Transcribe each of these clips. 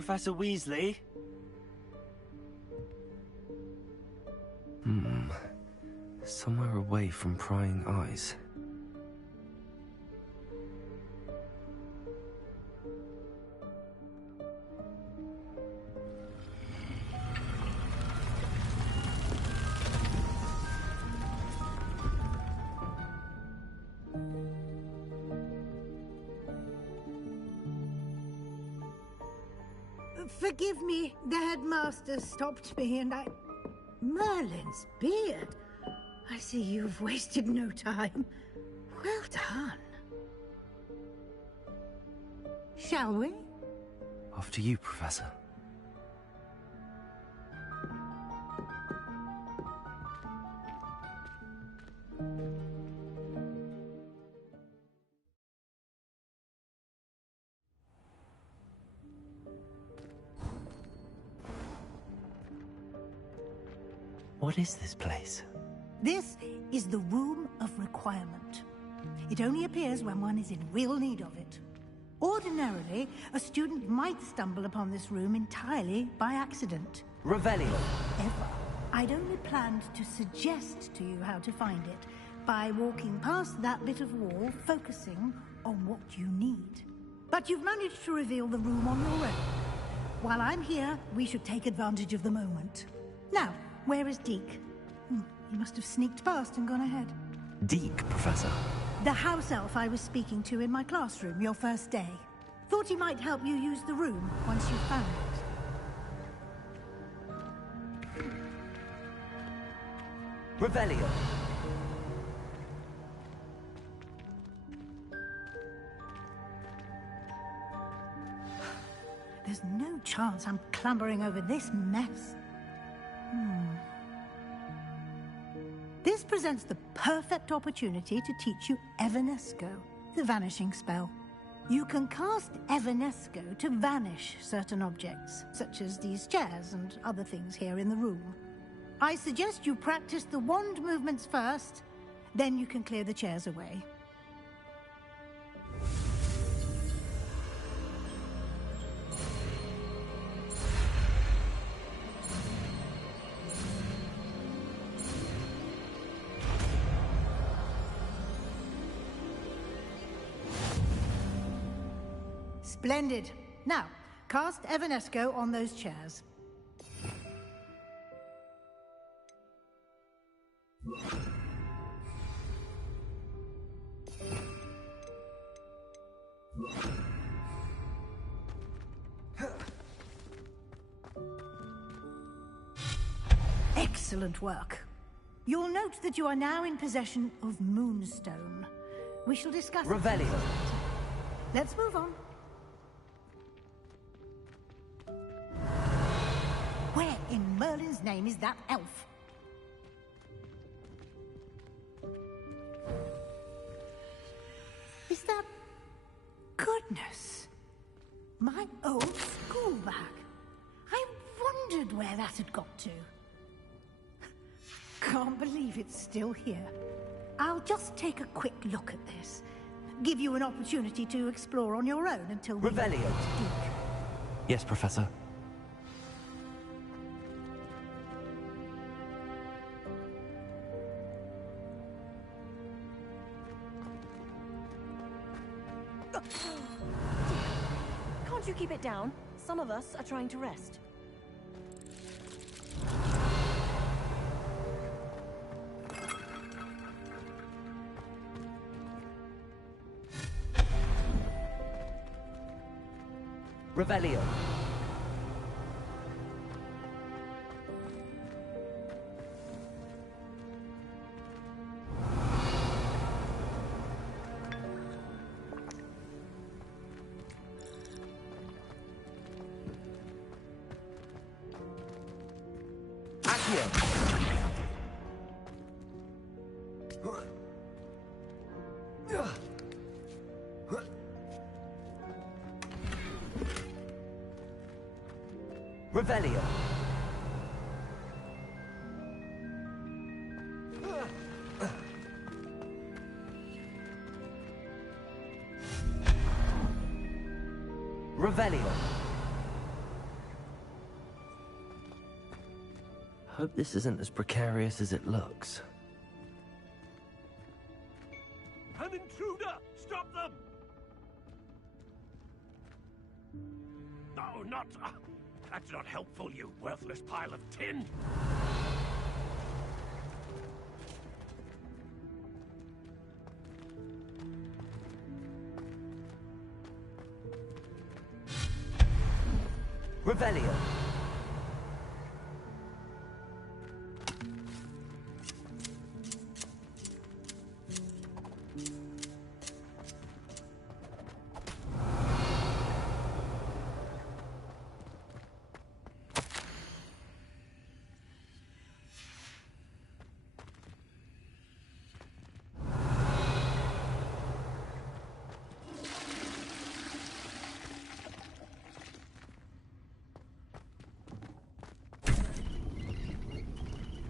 Professor Weasley? Somewhere away from prying eyes. Forgive me, the headmaster stopped me and I... Merlin's beard. I see you've wasted no time. Well done. Shall we? After you, Professor. What is this place? This is the Room of Requirement. It only appears when one is in real need of it. Ordinarily, a student might stumble upon this room entirely by accident. Revelio. Ever. I'd only planned to suggest to you how to find it by walking past that bit of wall, focusing on what you need. But you've managed to reveal the room on your own. While I'm here, we should take advantage of the moment. Now, where is Deke? He must have sneaked past and gone ahead. Deke, Professor. The house elf I was speaking to in my classroom your first day. Thought he might help you use the room once you found it. Revelio. There's no chance I'm clambering over this mess. This presents the perfect opportunity to teach you Evanesco, the vanishing spell. You can cast Evanesco to vanish certain objects, such as these chairs and other things here in the room. I suggest you practice the wand movements first, then you can clear the chairs away. Splendid. Now, cast Evanesco on those chairs. Excellent work. You'll note that you are now in possession of Moonstone. We shall discuss it. Revelio. Let's move on. Where in Merlin's name is that elf? Is that... Goodness! My old school bag. I wondered where that had got to. Can't believe it's still here. I'll just take a quick look at this. Give you an opportunity to explore on your own until we... Revelio. Yes, Professor. Can't you keep it down? Some of us are trying to rest. Revelio. Revelio. Revelio. Hope this isn't as precarious as it looks. An intruder! Stop them! No, not... that's not helpful, you worthless pile of tin! Revelio.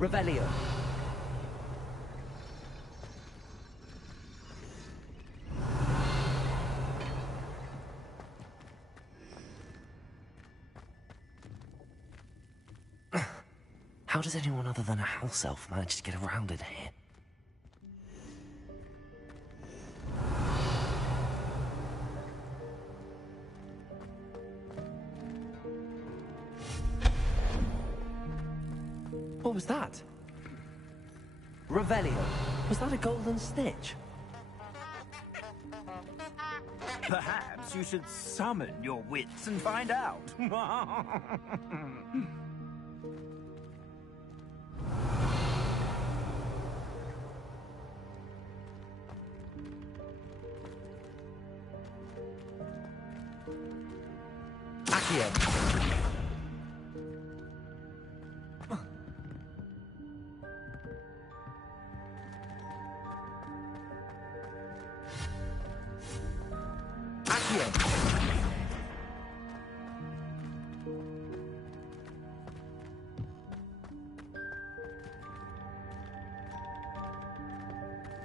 Revelio. How does anyone other than a house elf manage to get around in here? What was that? Revelio. Was that a golden snitch? Perhaps you should summon your wits and find out. Accio.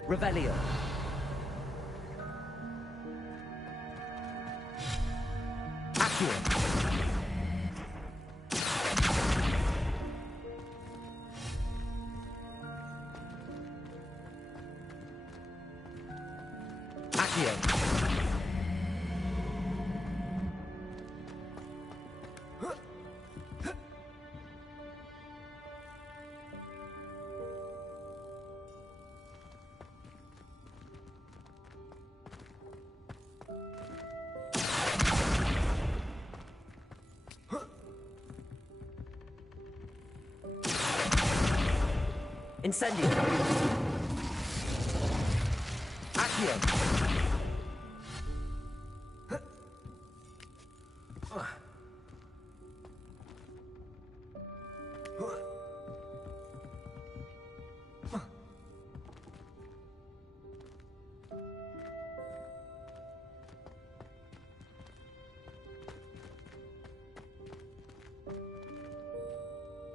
Revelio. Accio. Accio. Incendio. Accio.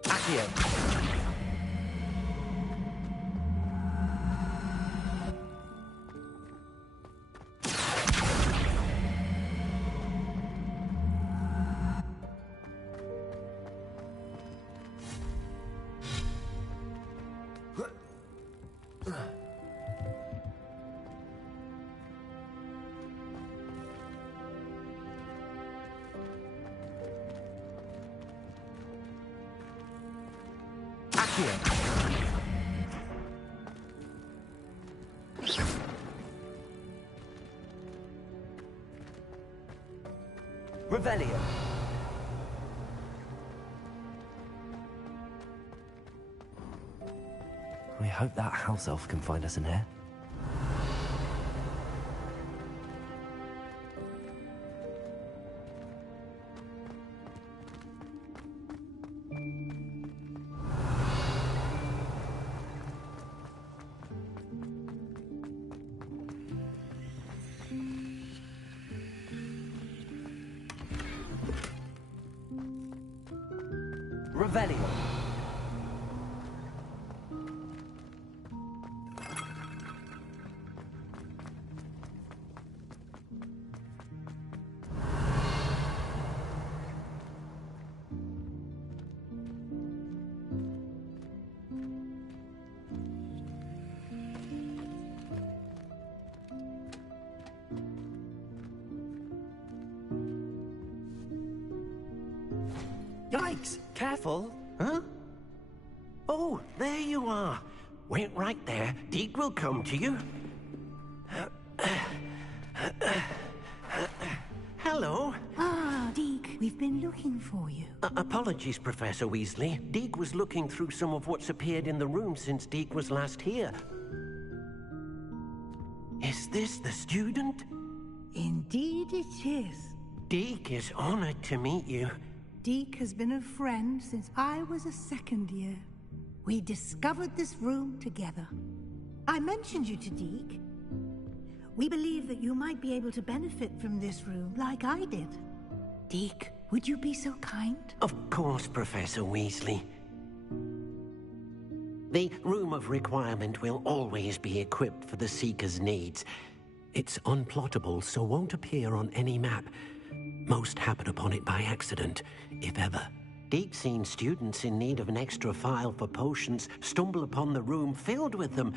Accio. Revelio. We hope that house elf can find us in here. Revelio. Yikes! Careful! Huh? Oh, there you are. Wait right there. Deke will come to you. Hello. Ah, Deke, we've been looking for you. Apologies, Professor Weasley. Deke was looking through some of what's appeared in the room since Deke was last here. Is this the student? Indeed it is. Deke is honored to meet you. Deke has been a friend since I was a second year. We discovered this room together. I mentioned you to Deke. We believe that you might be able to benefit from this room like I did. Deke, would you be so kind? Of course, Professor Weasley. The Room of Requirement will always be equipped for the Seeker's needs. It's unplottable, so won't appear on any map. Most happen upon it by accident, if ever. Deke's seen students in need of an extra file for potions stumble upon the room filled with them.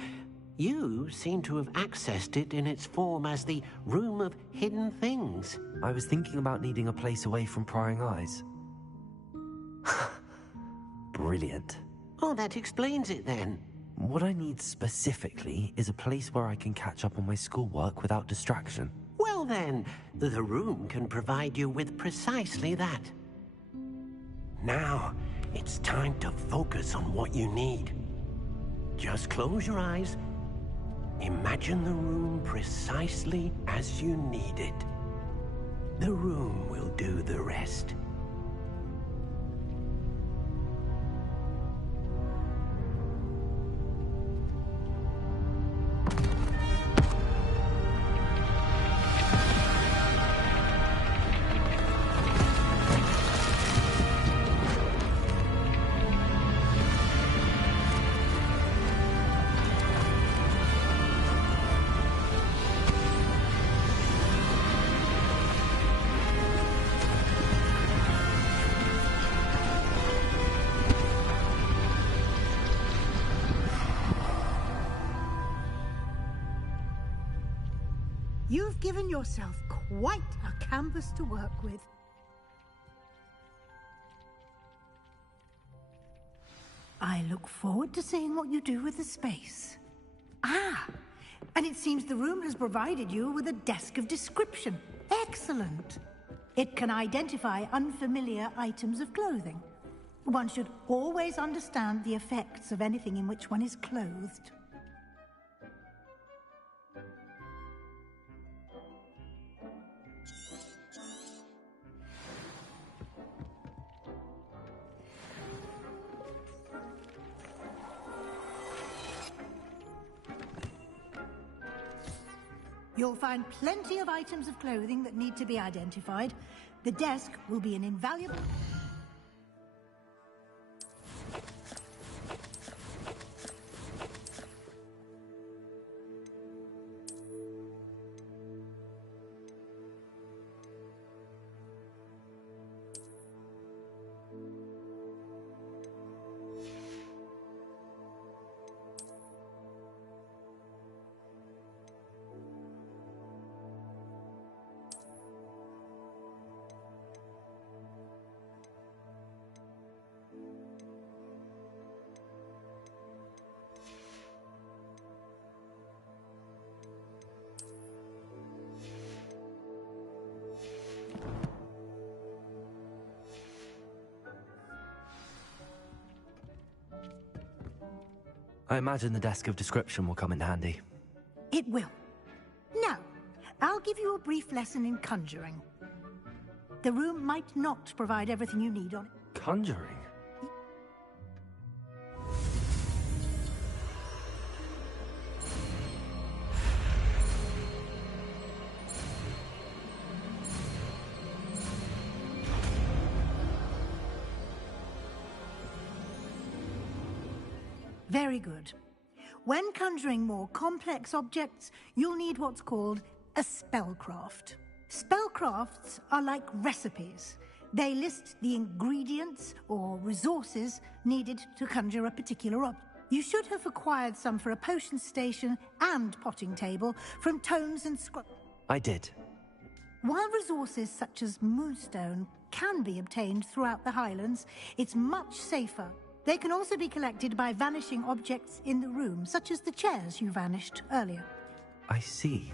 You seem to have accessed it in its form as the Room of Hidden Things. I was thinking about needing a place away from prying eyes. Brilliant. Oh, that explains it then. What I need specifically is a place where I can catch up on my schoolwork without distraction. Well then, the room can provide you with precisely that. Now, it's time to focus on what you need. Just close your eyes. Imagine the room precisely as you need it. The room will do the rest. You've given yourself quite a canvas to work with. I look forward to seeing what you do with the space. Ah, and it seems the room has provided you with a desk of description. Excellent. It can identify unfamiliar items of clothing. One should always understand the effects of anything in which one is clothed. You'll find plenty of items of clothing that need to be identified. The desk will be an invaluable... I imagine the desk of description will come in handy. It will. Now, I'll give you a brief lesson in conjuring. The room might not provide everything you need on it. Conjuring? Very good. When conjuring more complex objects, you'll need what's called a spellcraft. Spellcrafts are like recipes. They list the ingredients or resources needed to conjure a particular object. You should have acquired some for a potion station and potting table from tomes and scrolls. I did. While resources such as moonstone can be obtained throughout the Highlands, it's much safer. They can also be collected by vanishing objects in the room, such as the chairs you vanished earlier. I see.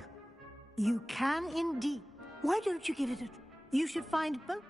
You can indeed. Why don't you give it a... You should find both.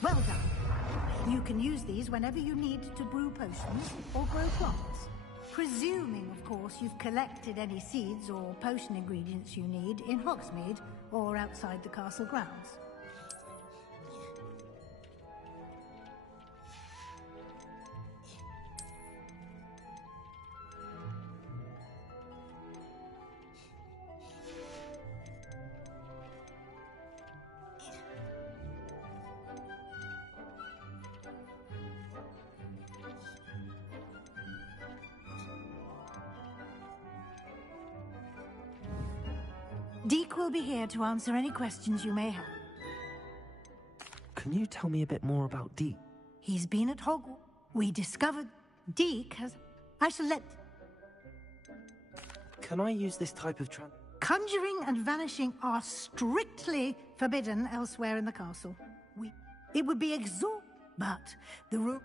Well done. You can use these whenever you need to brew potions or grow plants. Presuming, of course, you've collected any seeds or potion ingredients you need in Hogsmeade or outside the castle grounds. Deke will be here to answer any questions you may have. Can you tell me a bit more about Deke? He's been at Hogwarts. We discovered Deke has... I shall let... Can I use this type of Conjuring and vanishing are strictly forbidden elsewhere in the castle. It would be but the room...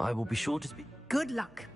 I will be sure to speak. Good luck.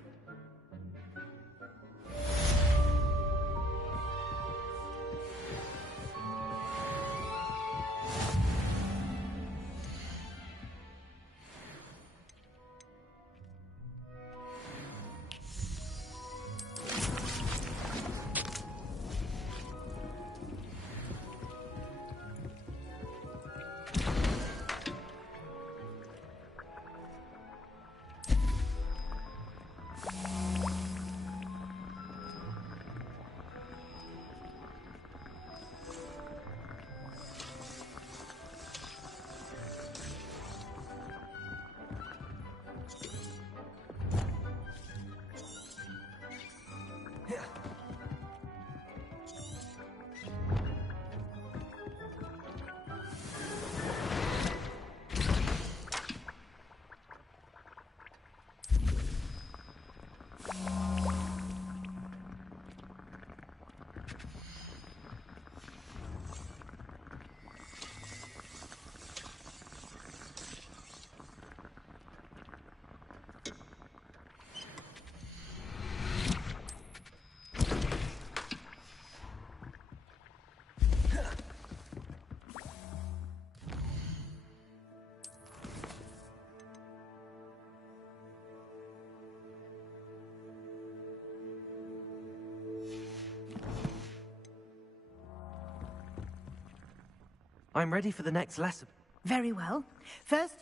I'm ready for the next lesson. Very well. First,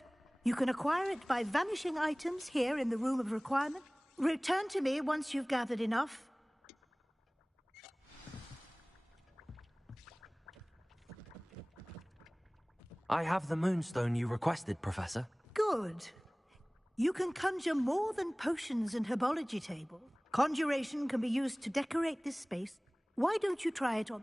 you can acquire it by vanishing items here in the Room of Requirement. Return to me once you've gathered enough. I have the moonstone you requested, Professor. Good. You can conjure more than potions and herbology table. Conjuration can be used to decorate this space. Why don't you try it on...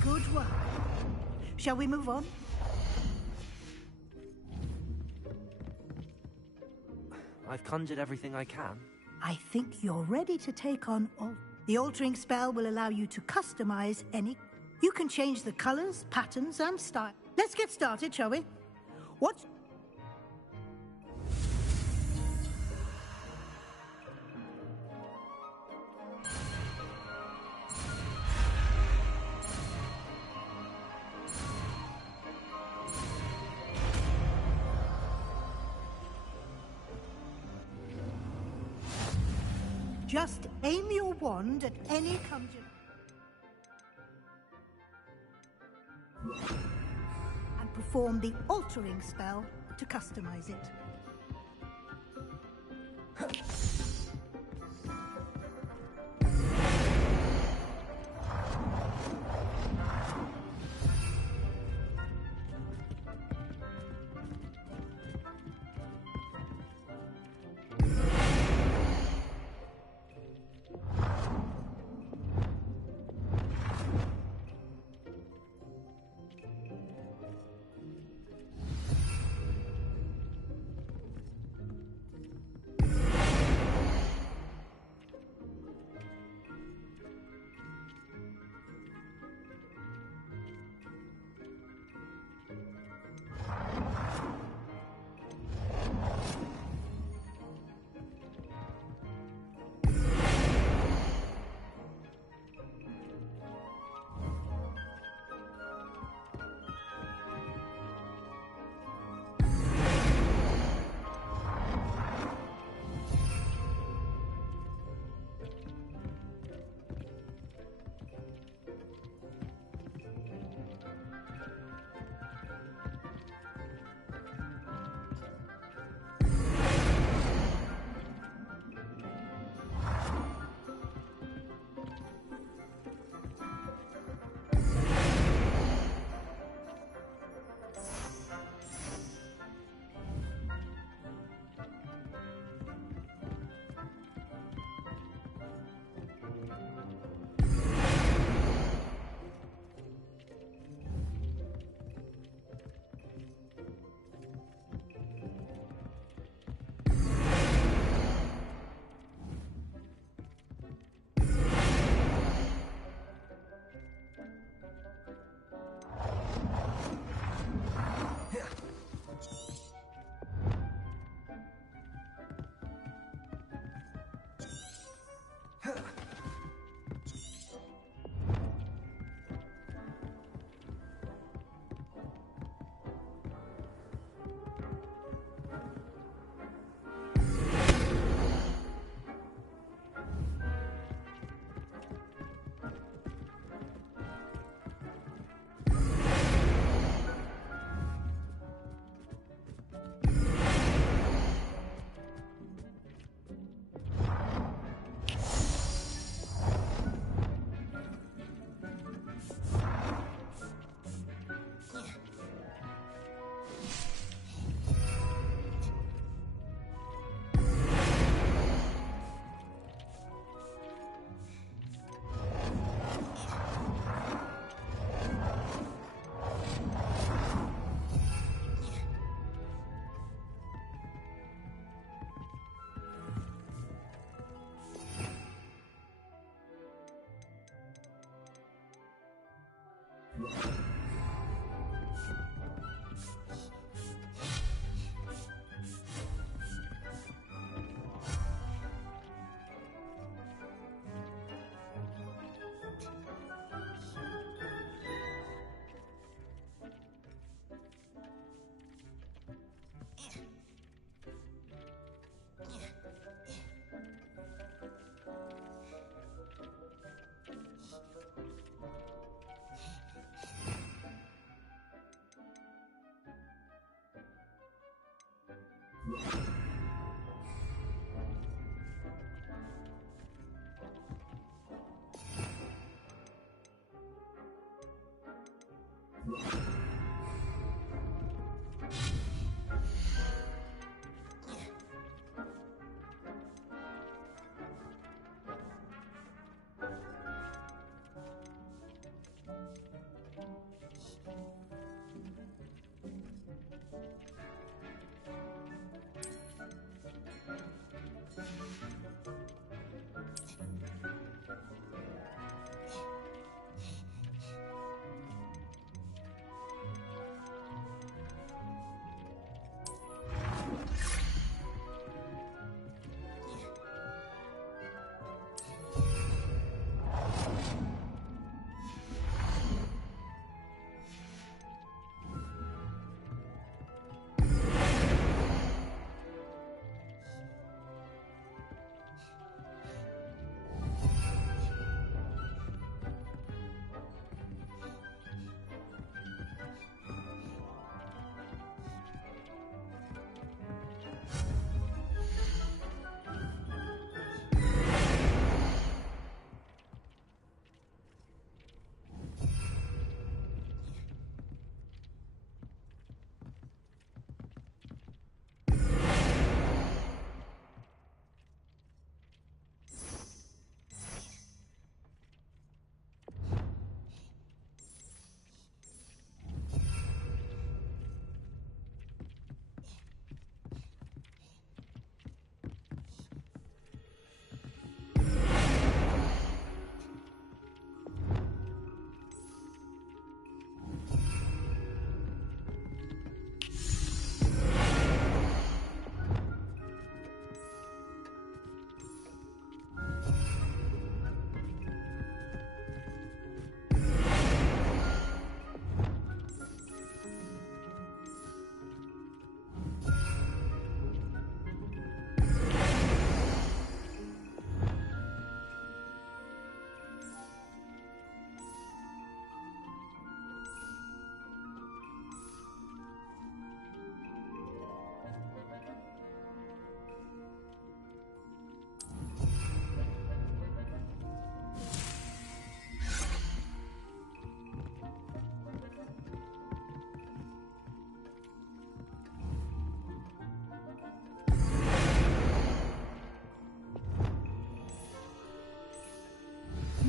Good work. Shall we move on? I've conjured everything I can. I think you're ready to take on all. The altering spell will allow you to customize any... You can change the colors, patterns, and style. Let's get started, shall we? What... Just aim your wand at any conjure... and perform the altering spell to customize it.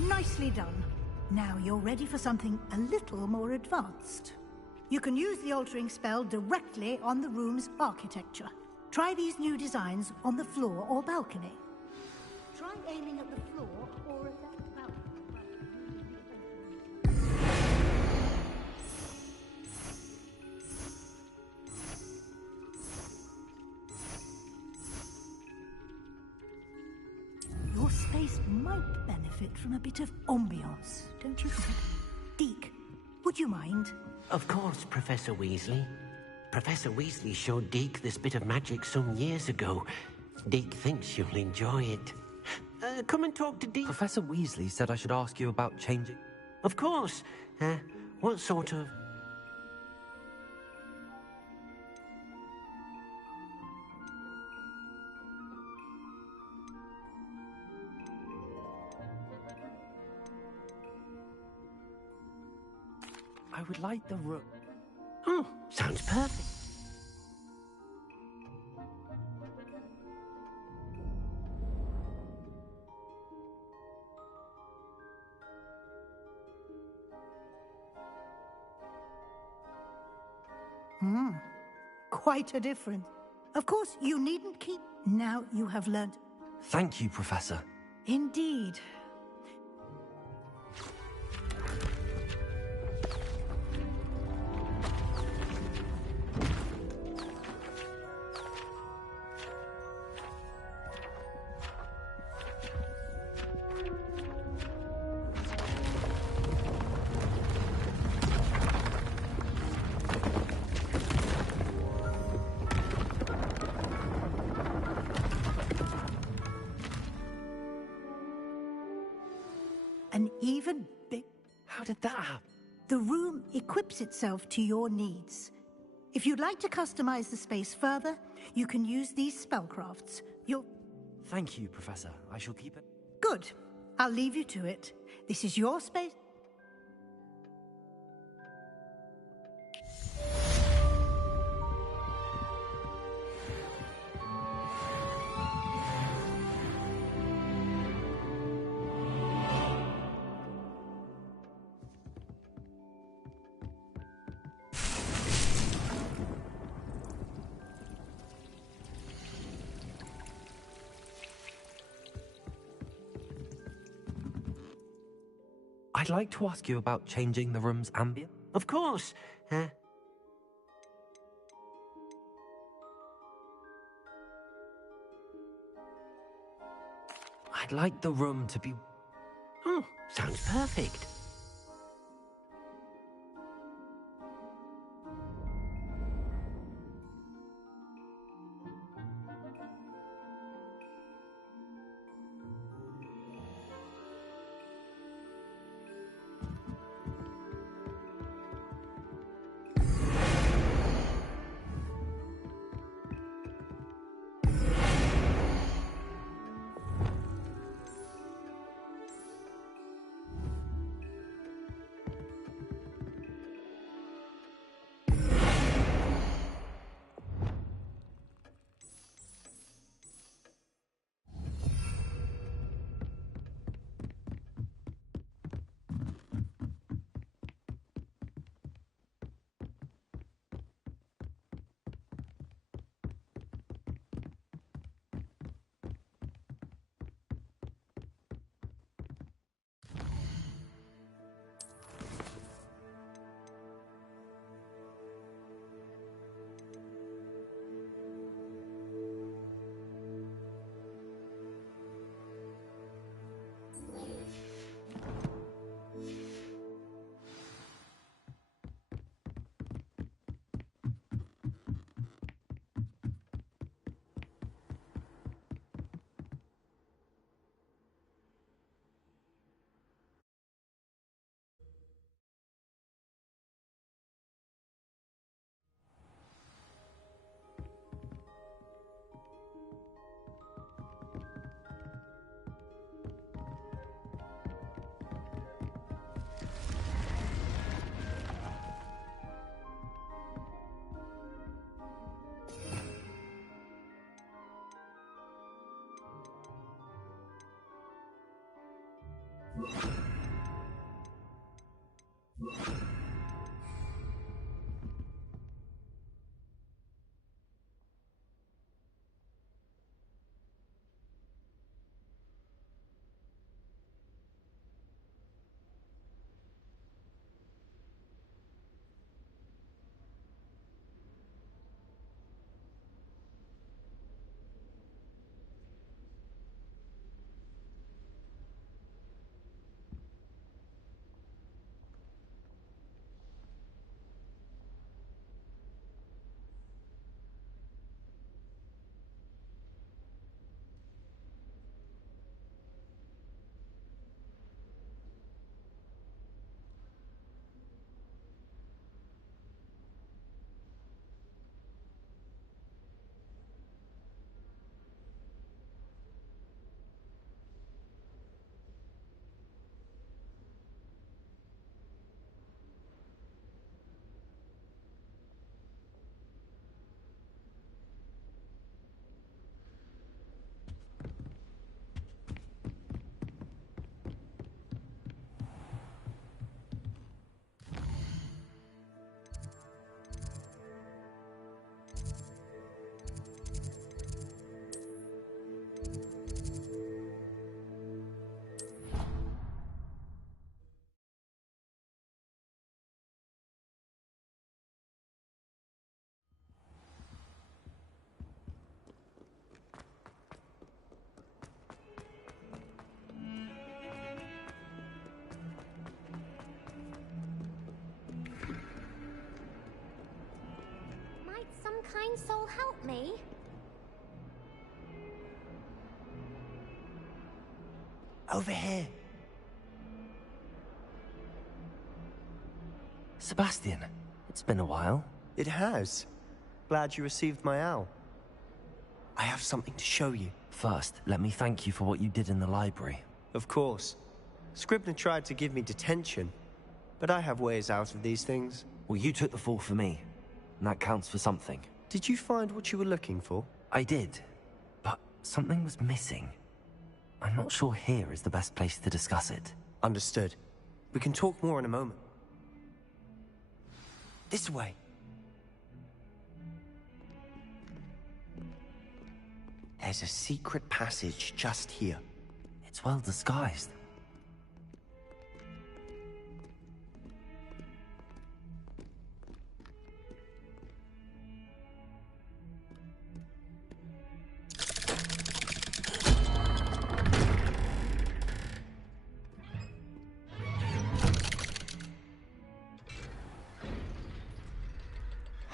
Nicely done. Now you're ready for something a little more advanced. You can use the altering spell directly on the room's architecture. Try these new designs on the floor or balcony. Try aiming at the floor or at that balcony. Your space might benefit from a bit of ambiance, don't you think? Deke, would you mind? Of course, Professor Weasley. Professor Weasley showed Deke this bit of magic some years ago. Deke thinks you'll enjoy it. Come and talk to Deke. Professor Weasley said I should ask you about changing... Of course. What sort of... I would like the room... Oh, sounds perfect. Quite a difference. Of course, you needn't keep... Now you have learnt... Thank you, Professor. Indeed. even big. How did that happen? The room equips itself to your needs. If you'd like to customize the space further, you can use these spellcrafts. You'll... Thank you, Professor. I shall keep it. Good. I'll leave you to it. This is your space. I'd like to ask you about changing the room's ambient. Of course. I'd like the room to be... Oh, sounds perfect. Kind soul help me? Over here. Sebastian, it's been a while. It has. Glad you received my owl. I have something to show you. First, let me thank you for what you did in the library. Of course. Scribner tried to give me detention, but I have ways out of these things. Well, you took the fall for me, and that counts for something. Did you find what you were looking for? I did, but something was missing. I'm not sure here is the best place to discuss it. Understood. We can talk more in a moment. This way. There's a secret passage just here. It's well disguised.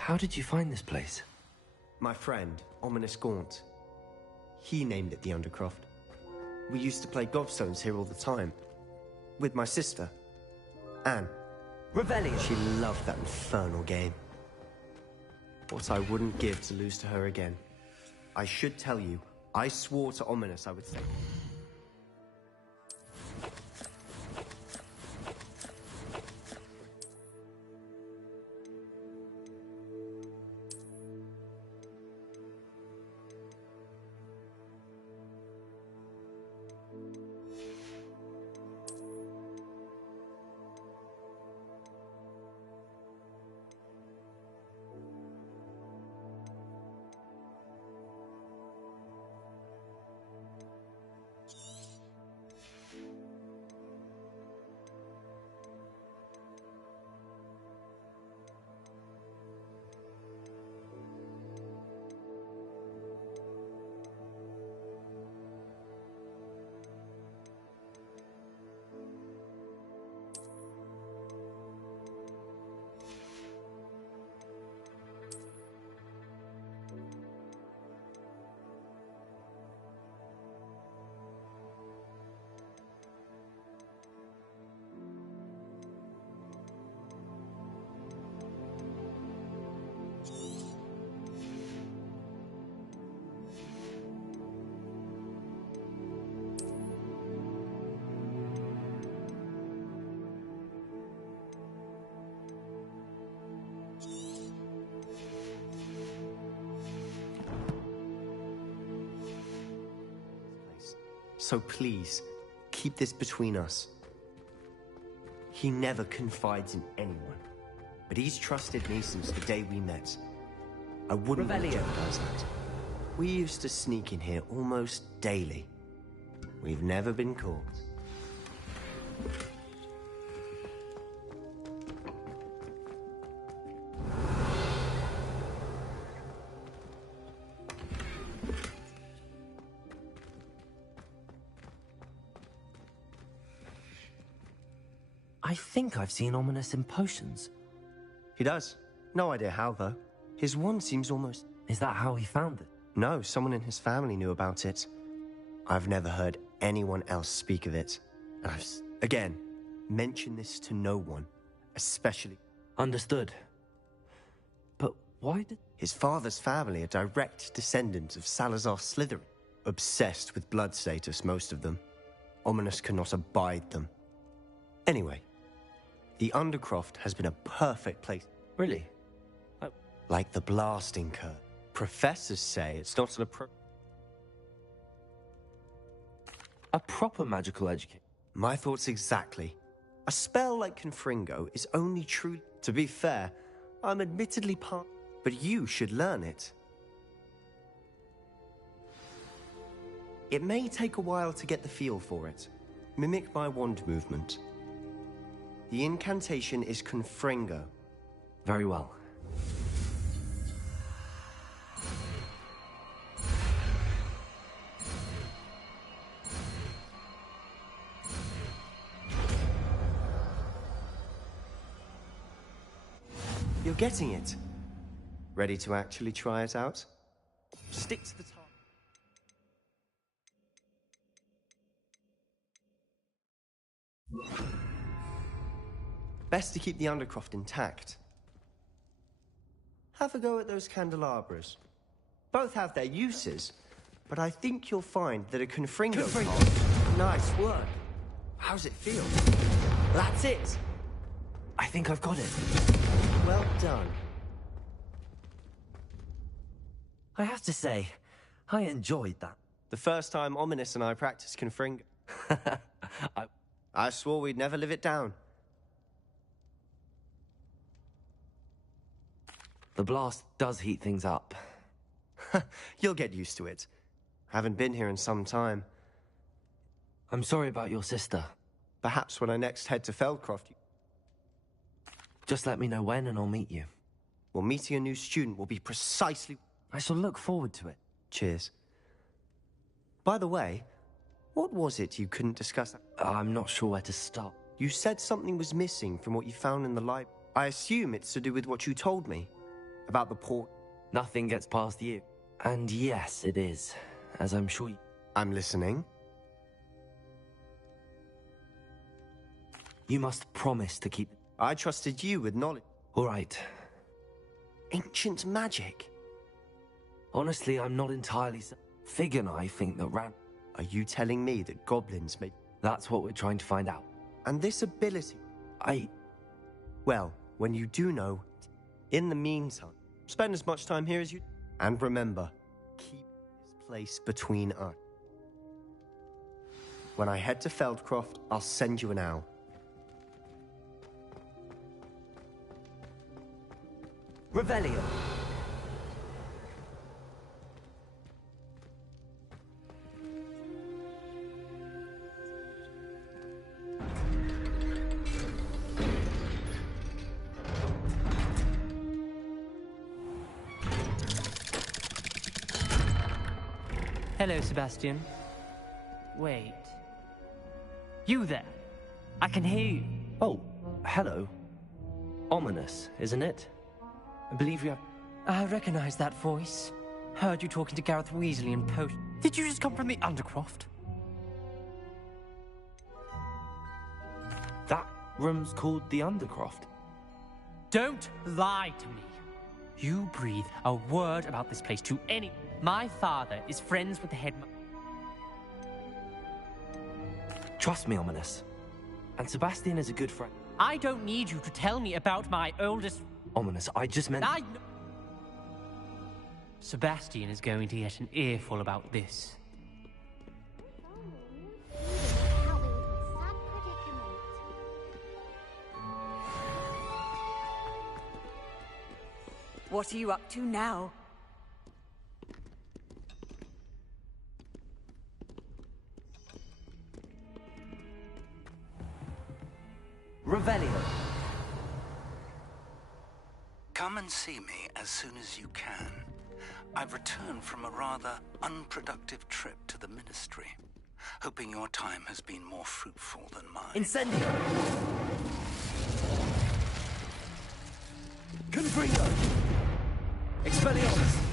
How did you find this place? My friend, Ominous Gaunt. He named it the Undercroft. We used to play gobstones here all the time. With my sister, Anne. Revelio. She loved that infernal game. What I wouldn't give to lose to her again. I should tell you, I swore to Ominous I would stay. So please, keep this between us. He never confides in anyone, but he's trusted me since the day we met. I wouldn't want to jeopardize that. We used to sneak in here almost daily. We've never been caught. I think I've seen Ominous in potions. He does. No idea how, though. His wand seems almost... Is that how he found it? No, someone in his family knew about it. I've never heard anyone else speak of it. And again, mention this to no one, especially... Understood. But why did... His father's family are direct descendants of Salazar Slytherin. Obsessed with blood status, most of them. Ominous cannot abide them. Anyway, the Undercroft has been a perfect place. Really? Like the blasting curve. Professors say it's not an A proper magical education. My thoughts exactly. A spell like Confringo is only true... To be fair, I'm admittedly but you should learn it. It may take a while to get the feel for it. Mimic my wand movement. The incantation is Confringo. Very well. You're getting it. Ready to actually try it out? Stick to the target. Best to keep the Undercroft intact. Have a go at those candelabras. Both have their uses, but I think you'll find that a Confringo... Nice work. How's it feel? That's it! I think I've got it. Well done. I have to say, I enjoyed that. The first time Ominous and I practiced Confringo. I swore we'd never live it down. The blast does heat things up. You'll get used to it. Haven't been here in some time. I'm sorry about your sister. Perhaps when I next head to Feldcroft... Just let me know when and I'll meet you. Well, meeting a new student will be precisely... I shall look forward to it. Cheers. By the way, what was it you couldn't discuss? I'm not sure where to start. You said something was missing from what you found in the library. I assume it's to do with what you told me about the port. Nothing gets past you. And yes, it is. As I'm sure you... I'm listening. You must promise to keep... I trusted you with knowledge. All right. Ancient magic. Honestly, I'm not entirely... Fig and I think that Are you telling me that goblins may... That's what we're trying to find out. And this ability... Well, when you do know, in the meantime, spend as much time here as you... And remember, keep this place between us. When I head to Feldcroft, I'll send you an owl. Revelio. Hello, Sebastian. Wait. You there? I can hear you. Oh, hello. Ominous, isn't it? I believe you have... I recognize that voice. Heard you talking to Gareth Weasley in post. Did you just come from the Undercroft? That room's called the Undercroft. Don't lie to me. You breathe a word about this place to any... My father is friends with the head... Trust me, Ominous. And Sebastian is a good friend. I don't need you to tell me about my oldest... Ominous, I just meant... Sebastian is going to get an earful about this. What are you up to now? Revelio. Come and see me as soon as you can. I've returned from a rather unproductive trip to the Ministry, hoping your time has been more fruitful than mine. Incendio. Confringo. Expelliarmus.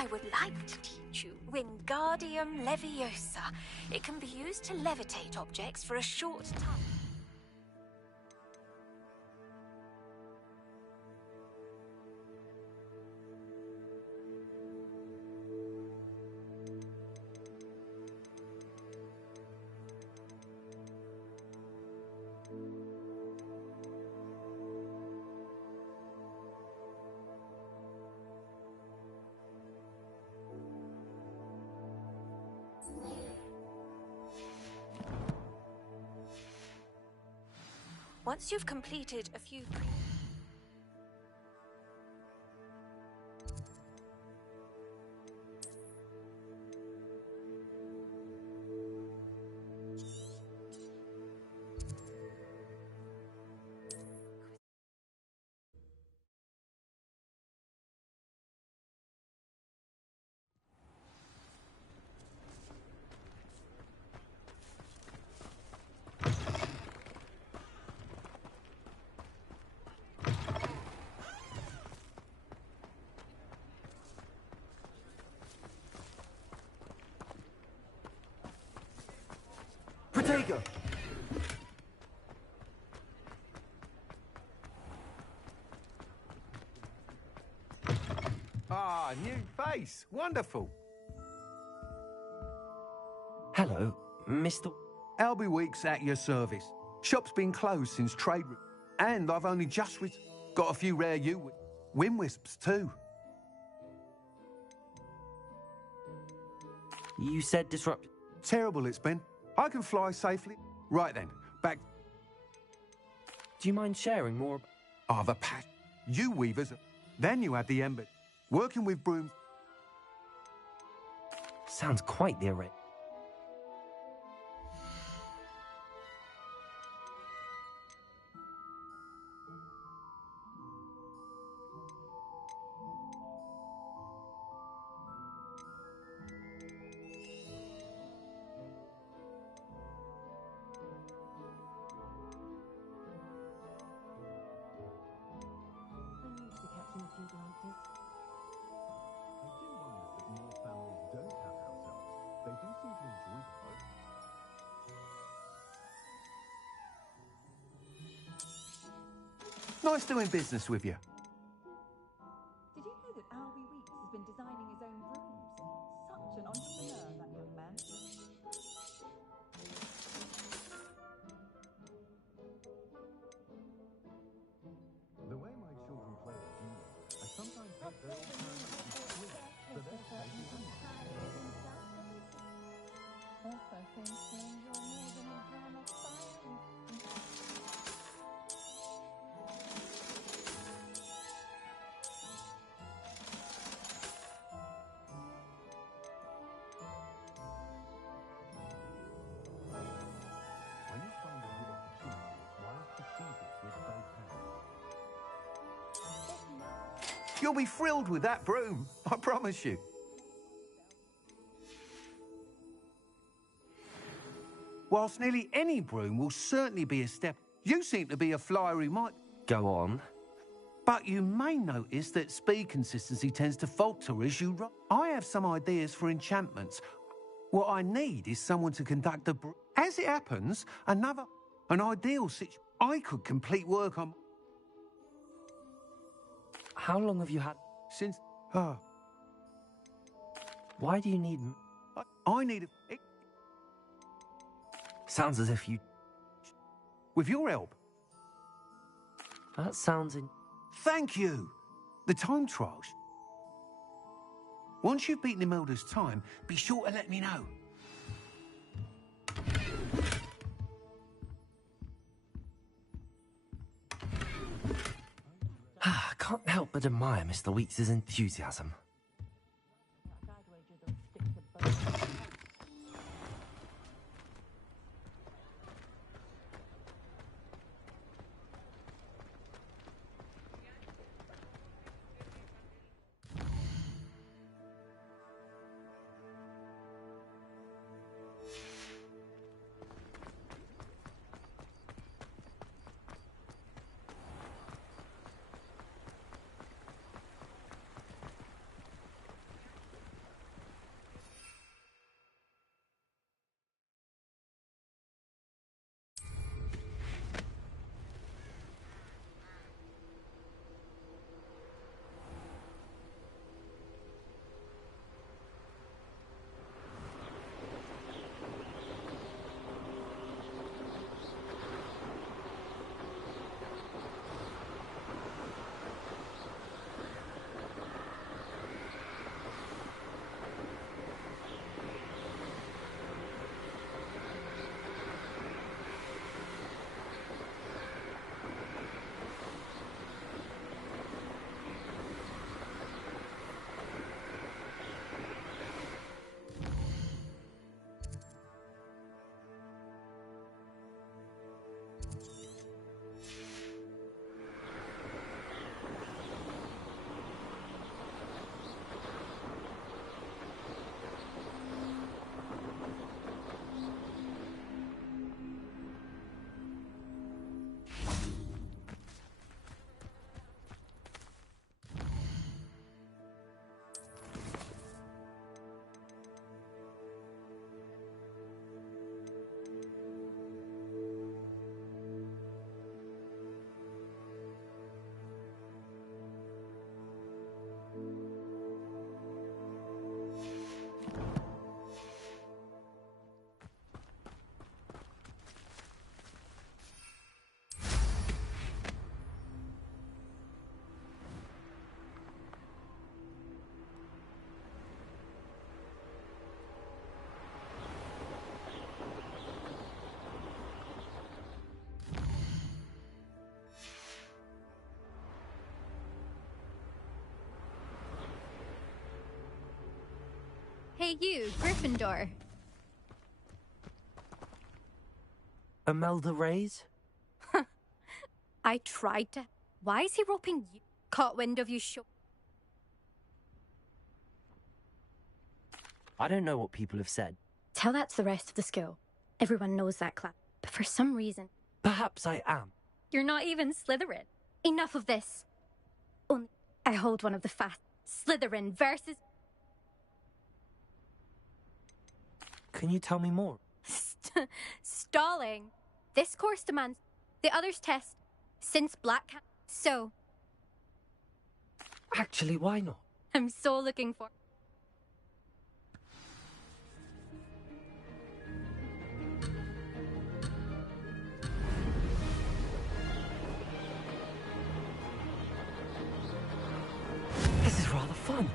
I would like to teach you Wingardium Leviosa. It can be used to levitate objects for a short time. Once you've completed a few... Undertaker! Ah, new face. Wonderful. Hello, Mr. Albie Week's at your service. Shop's been closed since trade... And I've only just got a few rare Win-Wisps too. You said disrupt... Terrible it's been. I can fly safely. Right then, back... Do you mind sharing more? The patch. You weavers. Then you had the Ember. Working with brooms. Sounds quite the array. Nice doing business with you. Did you know that Albie Weeks has been designing his own brooms? Such an entrepreneur, that young man. The way my children play with you, I sometimes think they're all trying to swim, so they're taking Also thinks you enjoy more than a gram of fire. When you find a good opportunity, it's wise to seize it with both hands. You'll be thrilled with that broom, I promise you. Whilst nearly any broom will certainly be a step, you seem to be a flyer who might... Go on. But you may notice that speed consistency tends to falter as you run. I have some ideas for enchantments. What I need is someone to conduct a... As it happens, an ideal situation. I could complete work on... How long have you had... Since... Why do you need... I need a... Sounds as if you... With your help. That sounds in... Thank you. The time trials. Once you've beaten Imelda's time, be sure to let me know. I can't help but admire Mr. Weeks' enthusiasm. Hey you, Gryffindor. Imelda Reyes? I tried to... Why is he roping you? Caught wind of you I don't know what people have said. Tell that to the rest of the school. Everyone knows that class. But for some reason... Perhaps I am. You're not even Slytherin. Enough of this. Only I hold one of the fast... Slytherin versus... Can you tell me more? Stalling. This course demands... The others test. Since Black Cat... So... Actually, why not? I'm so looking for... This is rather fun.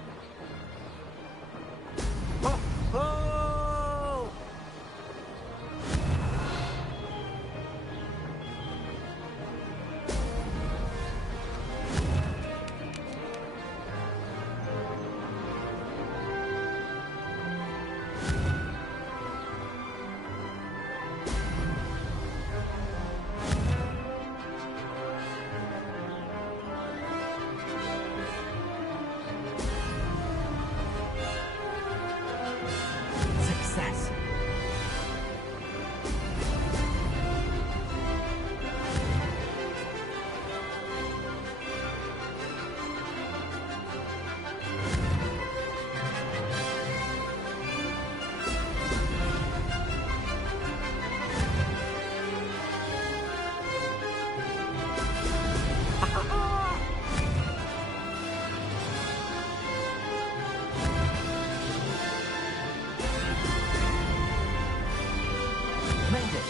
Success. Made it.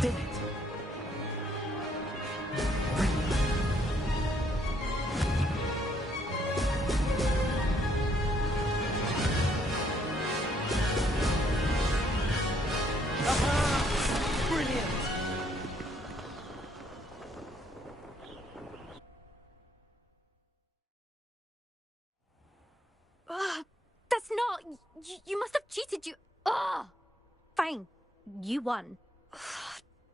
Did it. Brilliant. That's not... You must have cheated, you... Fine. You won.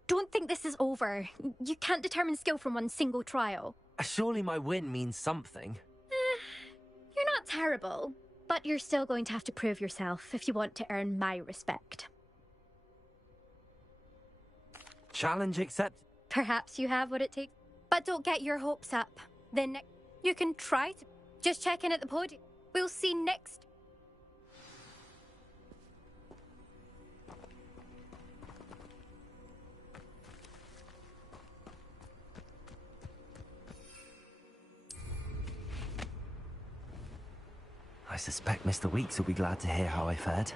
Don't think this is over. You can't determine skill from one single trial. Surely my win means something. You're not terrible, but you're still going to have to prove yourself if you want to earn my respect. Challenge accepted. Perhaps you have what it takes, but don't get your hopes up. Then you can try to... Just check in at the podium. We'll see next... I suspect Mr. Weeks will be glad to hear how I fared.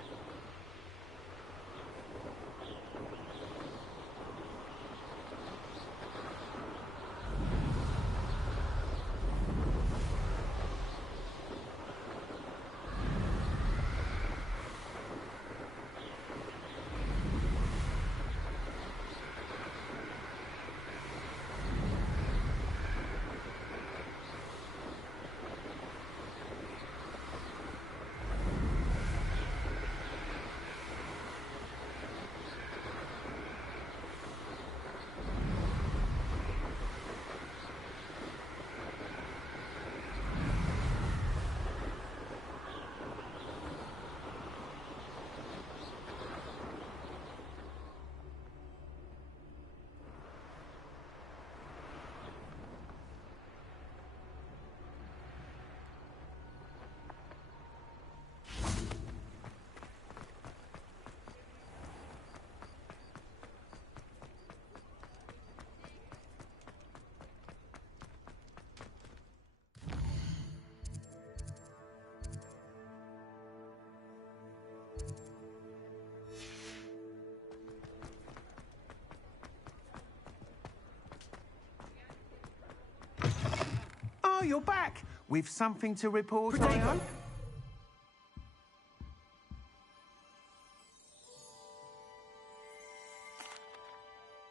you're back with something to report. I Protego. hope.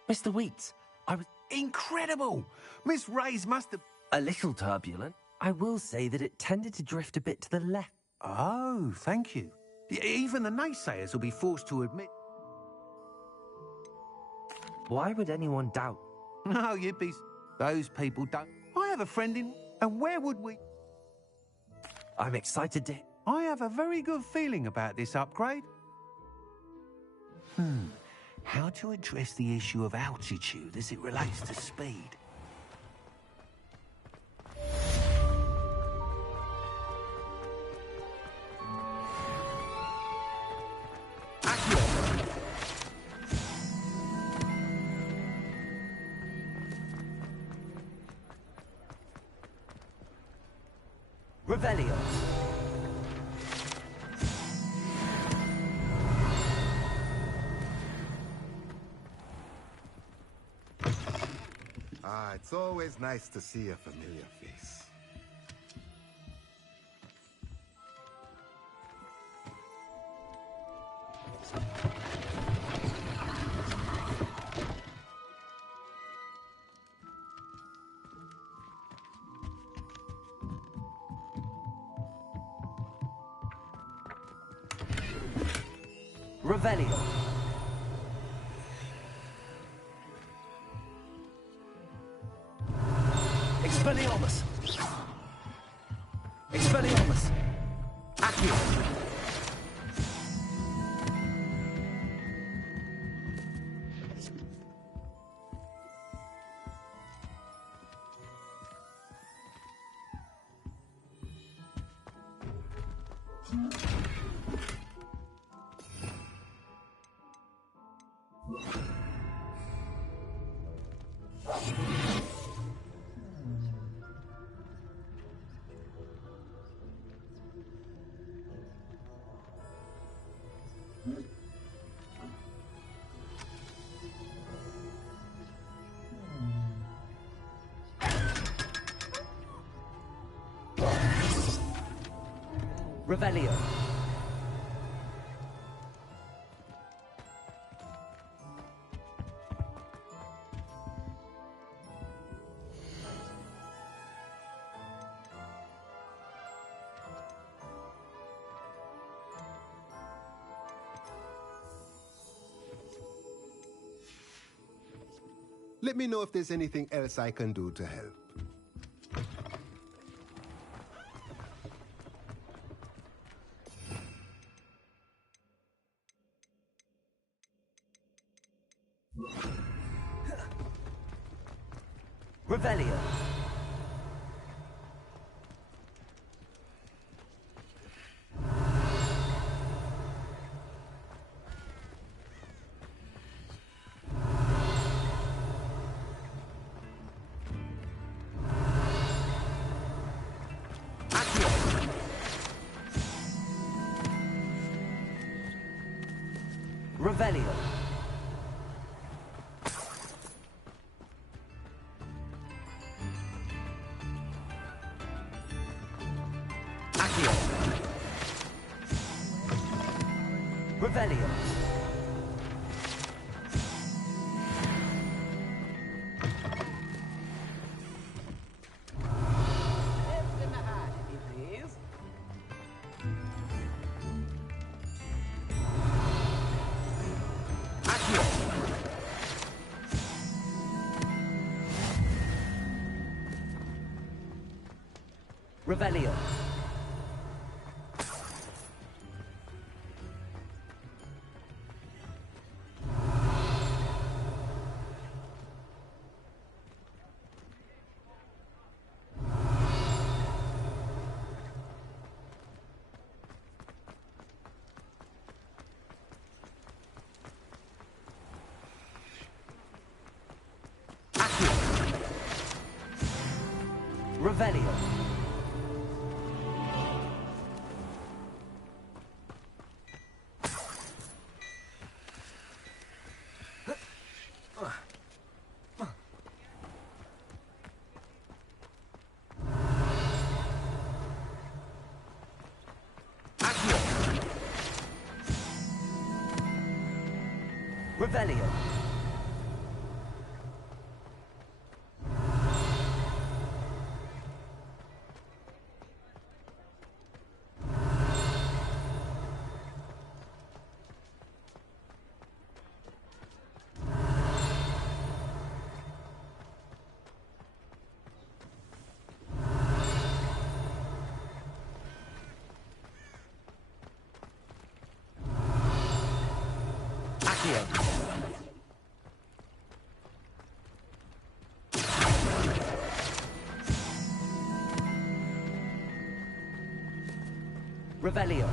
Mr. Wheats, I was Incredible! Miss Ray's must have... a little turbulent. I will say that it tended to drift a bit to the left. Oh, thank you. Even the naysayers will be forced to admit... Why would anyone doubt? No, you'd be... Those people don't... I have a friend in... And where would we... I'm excited to... I have a very good feeling about this upgrade. How to address the issue of altitude as it relates to speed? Revelio. Ah, it's always nice to see a familiar face. Revelio. Expelliarmus. Expelliarmus. Accio. Revelio. Let me know if there's anything else I can do to help. Revelio. Revelio. Accio. Revelio. Revelio. Revelio. Revelio. Revelio.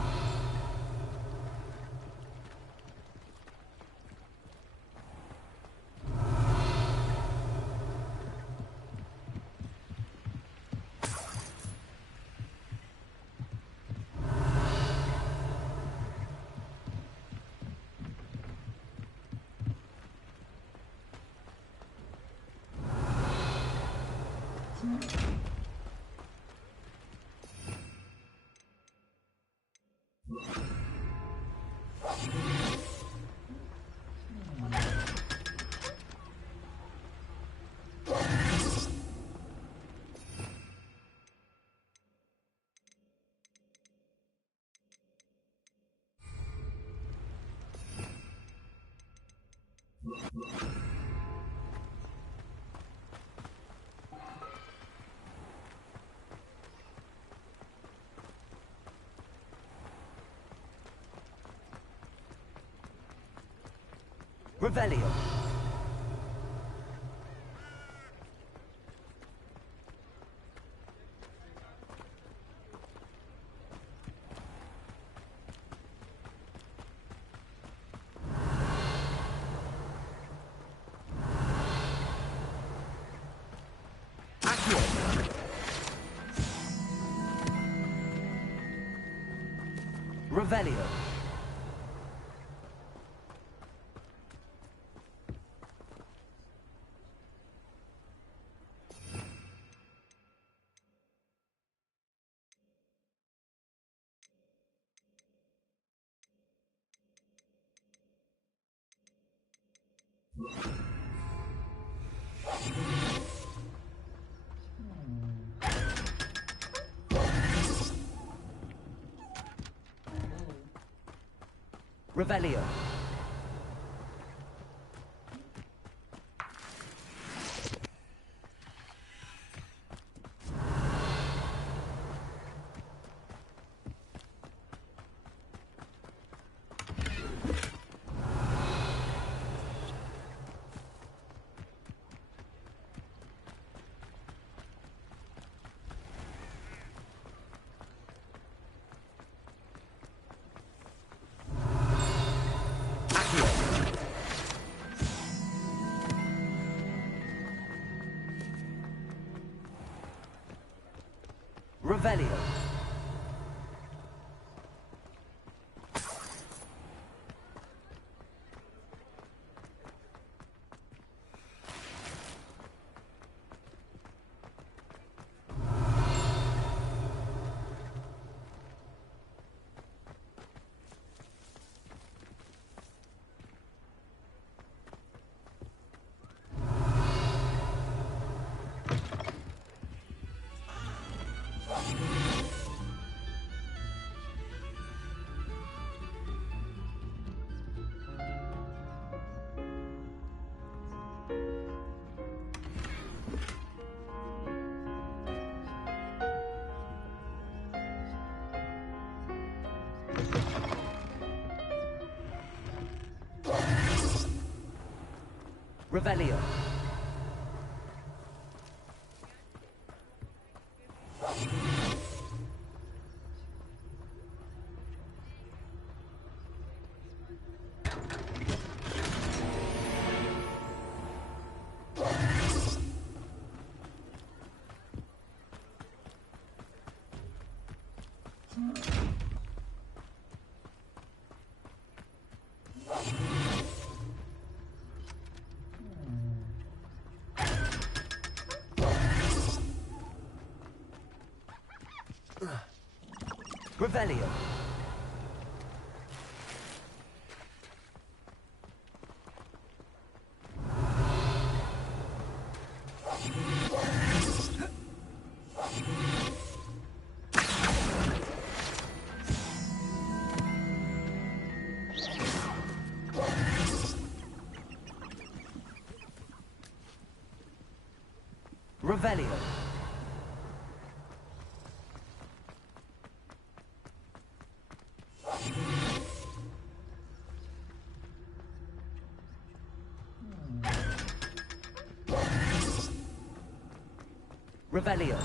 Revelio. Revelio. Revelio. Revelio. Revelio. Revelio. Revelio. Revelio.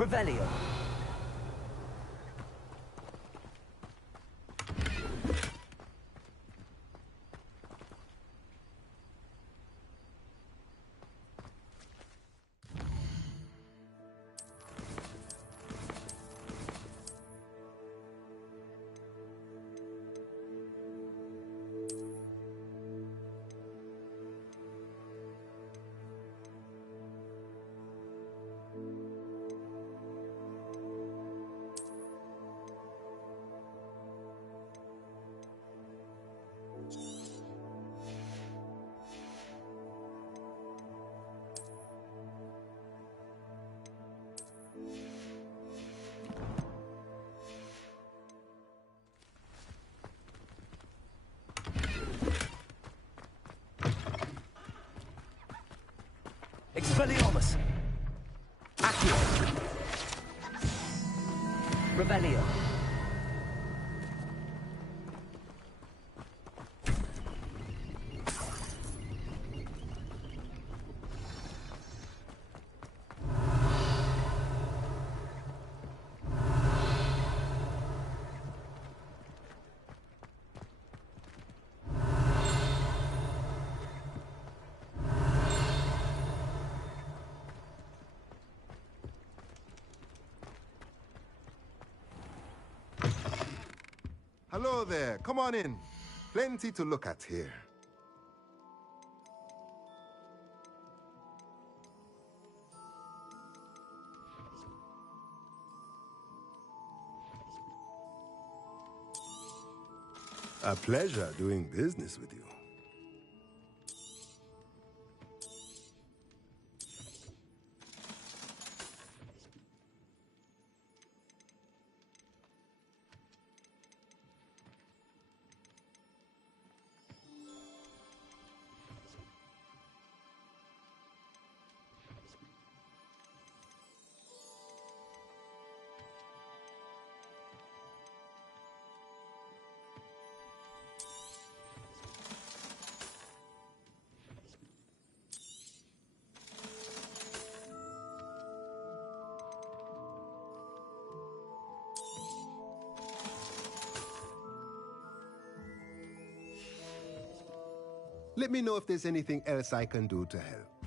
Revelio. Expelliarmus! Accio! Revelio. Hello there. Come on in. Plenty to look at here. A pleasure doing business with you. Let me know if there's anything else I can do to help.